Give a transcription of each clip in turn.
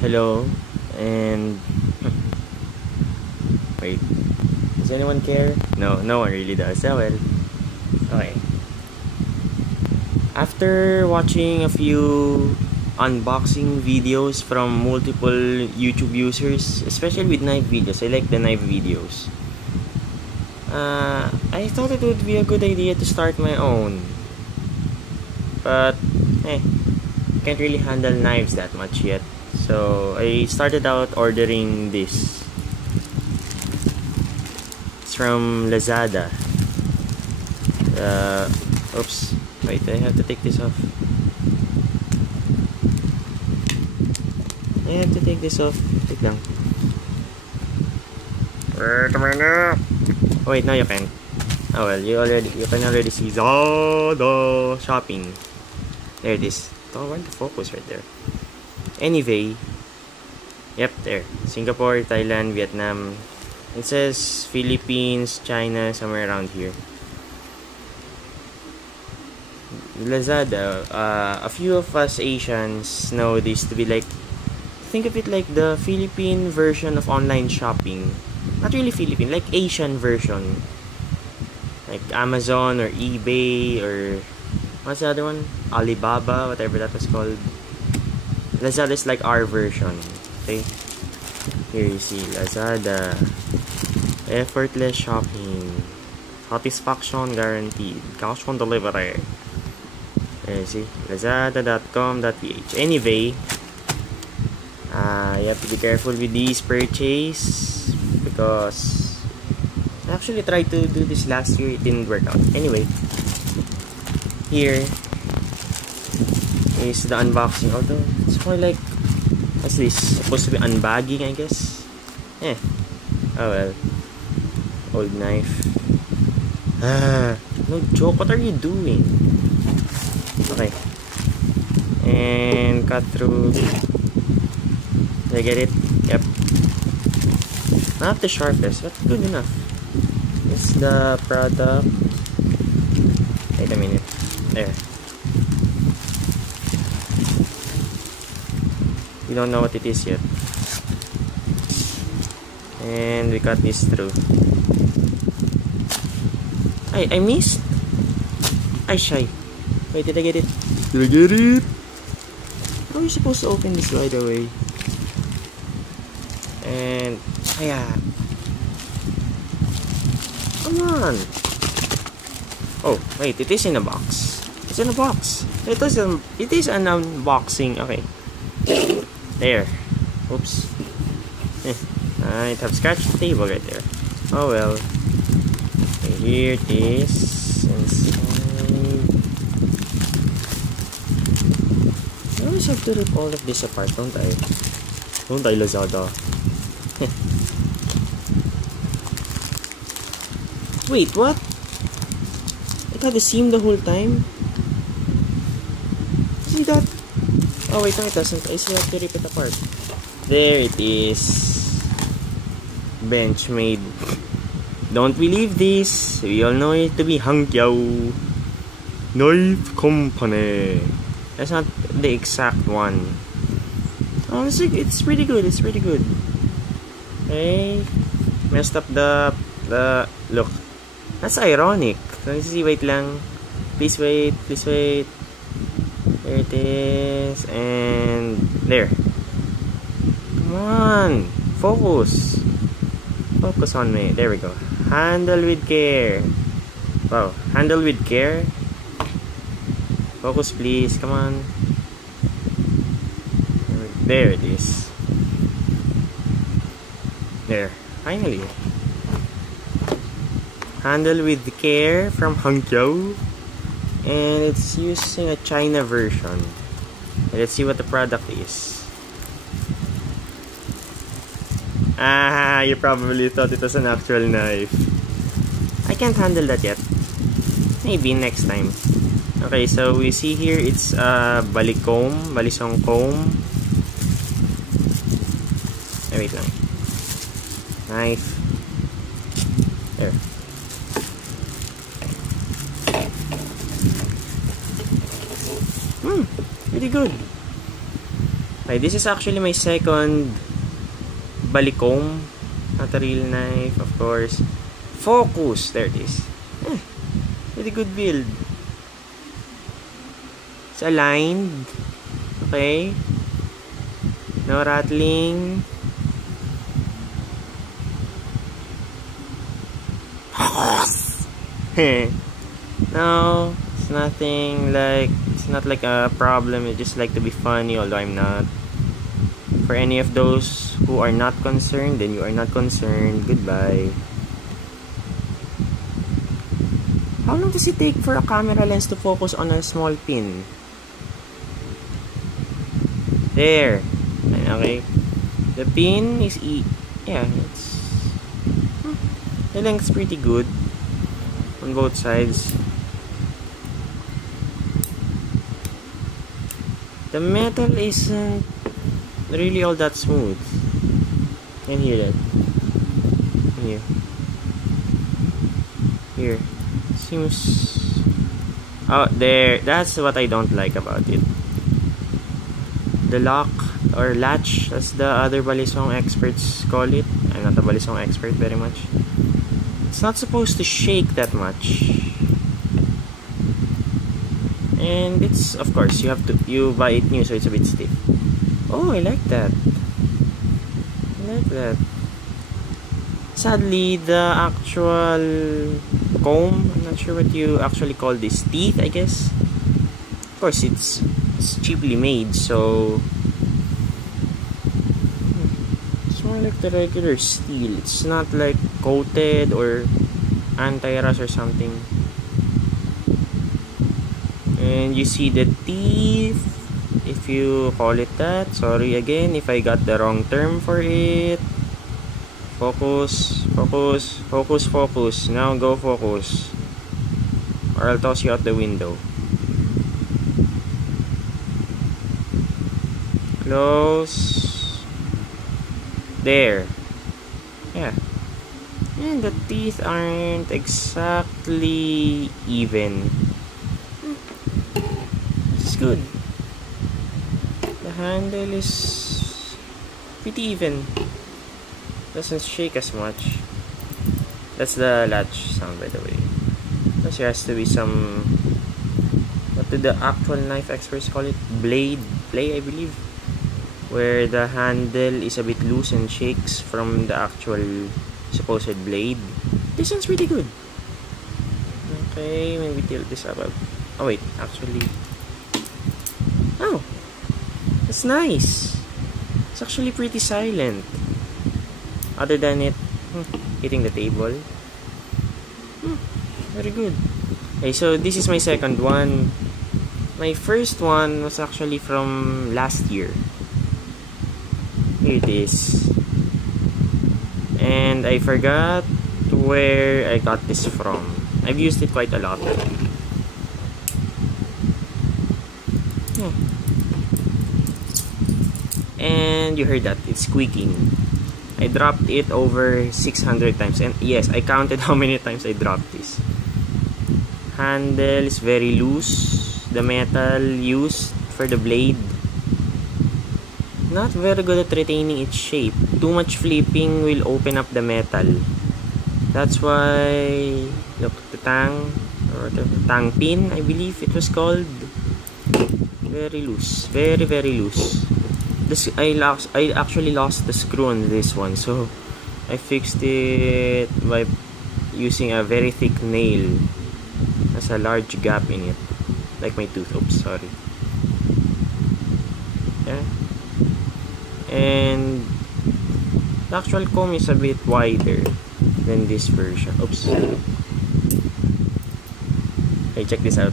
Hello, and wait, does anyone care? No, no one really does. Oh well. Okay. After watching a few unboxing videos from multiple YouTube users, especially with knife videos, I like the knife videos. I thought it would be a good idea to start my own, but can't really handle knives that much yet. So I started out ordering this. It's from Lazada. Oops, wait, I have to take this off. I have to take this off. Wait lang. Wait a minute. Oh, wait, no, you can. Oh well, you can already see the shopping. There it is. Oh, why the focus right there? Anyway, yep, there. Singapore, Thailand, Vietnam. It says Philippines, China, somewhere around here. Lazada, a few of us Asians know this to be like, think of it like the Philippine version of online shopping. Not really Philippine, like Asian version. Like Amazon or eBay or what's the other one? Alibaba, whatever that was called. Lazada is like our version. Okay? Here you see Lazada. Effortless shopping. Satisfaction guaranteed. Cash on delivery. There you see. Lazada.com.ph. Anyway, you have to be careful with these purchase because I actually tried to do this last year. It didn't work out. Anyway, here is the unboxing. Although it's more like, what's this? Supposed to be unbagging, I guess. Oh well. Old knife. No joke. What are you doing? Okay. And cut through. Did I get it? Yep. Not the sharpest, but good enough. It's the product. Wait a minute. There. We don't know what it is yet. And we cut this through. I missed. I shy. Wait, did I get it? Did I get it? How are you supposed to open this, by the way? And come on. Oh wait, it is in a box. It's in a box. It is an unboxing. Okay. There. Oops. I have scratched the table right there. Oh well. Okay, here it is. Inside. I always have to rip all of this apart, don't I? Don't I, Lazada? Wait, what? It had a seam the whole time? See that? Oh wait, no it doesn't. I still have to rip it apart. There it is. Benchmade. Don't believe this. We all know it to be Hangzhou Knife Company. That's not the exact one. Honestly, it's pretty good. It's pretty good. Okay. Messed up the look. That's ironic. So you see, wait lang. Please wait. Please wait. There it is. And there. Come on. Focus. Focus on me. There we go. Handle with care. Wow. Handle with care. Focus please. Come on. There it is. There. Finally. Handle with care from Hangzhou. And it's using a China version. Let's see what the product is. You probably thought it was an actual knife. I can't handle that yet. Maybe next time. Okay, so we see here it's a balisong comb. Wait lang. Knife. There. Pretty good. Okay, this is actually my second balisong. Not a real knife, of course. Focus! There it is. Pretty good build. It's aligned. Okay. No rattling. No, it's nothing like, it's not like a problem. I just like to be funny, although I'm not. For any of those who are not concerned, then you are not concerned. Goodbye. How long does it take for a camera lens to focus on a small pin? There. Okay. The pin is yeah, it's the length's pretty good on both sides. The metal isn't really all that smooth. You can hear that. Here. Here. Seems... Oh, there. That's what I don't like about it. The lock or latch, as the other balisong experts call it. I'm not a balisong expert very much. It's not supposed to shake that much. And it's, of course, you buy it new, so it's a bit stiff. Oh, I like that. I like that. Sadly, the actual comb, I'm not sure what you actually call this, teeth, I guess. Of course, it's cheaply made, so it's more like the regular steel. It's not like coated or anti-rust or something. And you see the teeth, if you call it that. Sorry again if I got the wrong term for it. Focus, focus, focus, focus. Now go focus, or I'll toss you out the window. Close. There. Yeah. And the teeth aren't exactly even. It's good. The handle is pretty even. Doesn't shake as much. That's the latch sound, by the way. Plus there has to be some, what do the actual knife experts call it? Blade play, I believe. Where the handle is a bit loose and shakes from the actual supposed blade. This one's pretty good. Okay, maybe tilt this up. Oh wait, actually. Oh, that's nice. It's actually pretty silent. Other than it hitting the table. Very good. Okay, so this is my second one. My first one was actually from last year. Here it is. And I forgot where I got this from. I've used it quite a lot. And you heard that, it's squeaking. I dropped it over 600 times. And yes, I counted how many times I dropped this. Handle is very loose. The metal used for the blade, not very good at retaining its shape. Too much flipping will open up the metal. That's why, look, the tang, or the tang pin, I believe it was called. Very loose. Very, very loose. I actually lost the screw on this one, so I fixed it by using a very thick nail. There's a large gap in it, like my tooth. Oops, sorry. Yeah. And the actual comb is a bit wider than this version. Oops. Hey, check this out.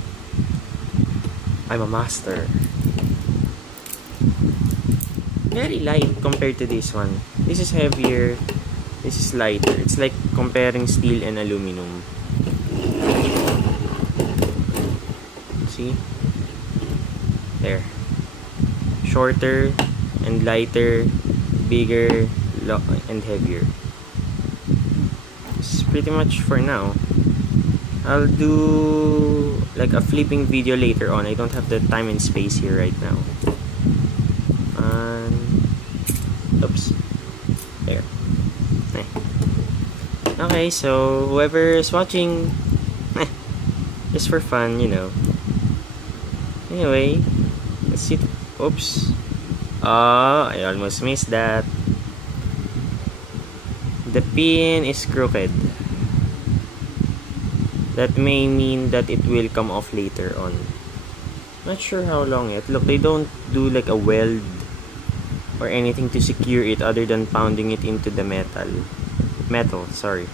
I'm a master. Very light compared to this one. This is heavier. This is lighter. It's like comparing steel and aluminum. See? There. Shorter and lighter, bigger and heavier. It's pretty much for now. I'll do like a flipping video later on. I don't have the time and space here right now. Oops. There. Okay, so whoever is watching, just for fun, you know. Anyway, let's see. Oops. Oh, I almost missed that. The pin is crooked. That may mean that it will come off later on. Not sure how long yet. Look, they don't do like a weld or anything to secure it other than pounding it into the metal, sorry.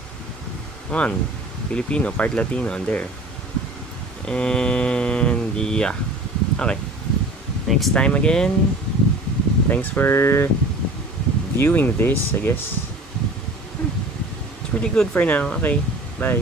Come on, Filipino, part Latino on there. And yeah. Okay. Next time again. Thanks for viewing this, I guess. It's pretty good for now. Okay. Bye.